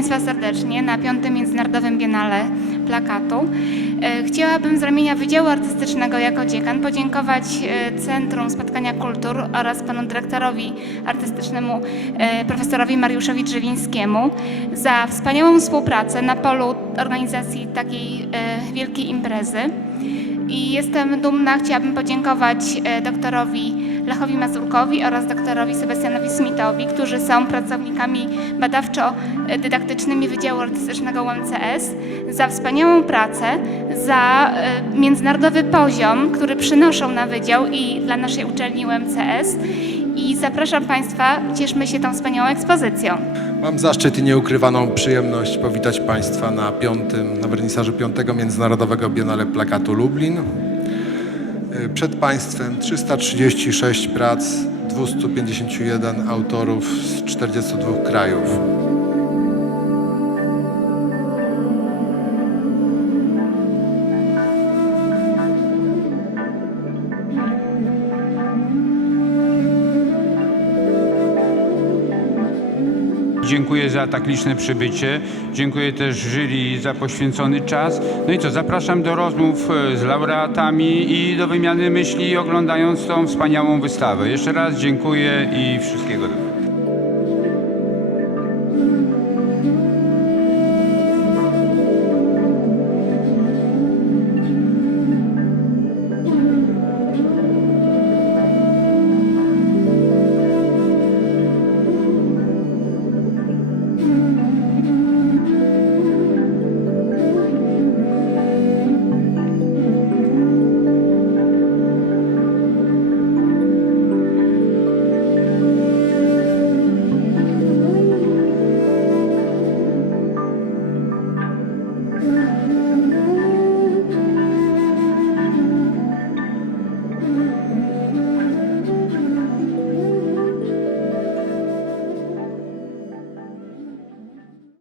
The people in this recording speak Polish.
Państwa serdecznie na piątym Międzynarodowym Biennale Plakatu. E, Chciałabym z ramienia Wydziału Artystycznego jako dziekan podziękować e, Centrum Spotkania Kultur oraz panu dyrektorowi artystycznemu e, profesorowi Mariuszowi Drzewińskiemu za wspaniałą współpracę na polu organizacji takiej wielkiej imprezy. I jestem dumna, chciałabym podziękować doktorowi Lechowi Mazurkowi oraz doktorowi Sebastianowi Smithowi, którzy są pracownikami badawczo-dydaktycznymi Wydziału Artystycznego UMCS, za wspaniałą pracę, za e, międzynarodowy poziom, który przynoszą na Wydział i dla naszej uczelni UMCS. I zapraszam Państwa, cieszmy się tą wspaniałą ekspozycją. Mam zaszczyt i nieukrywaną przyjemność powitać Państwa na piątym, na wernisażu piątego Międzynarodowego Biennale Plakatu Lublin. Y, Przed Państwem 336 prac, 251 autorów z 42 krajów. Dziękuję za tak liczne przybycie. Dziękuję też jury za poświęcony czas. No i co, zapraszam do rozmów e, z laureatami i do wymiany myśli oglądając tą wspaniałą wystawę. Jeszcze raz dziękuję i wszystkiego dobrego.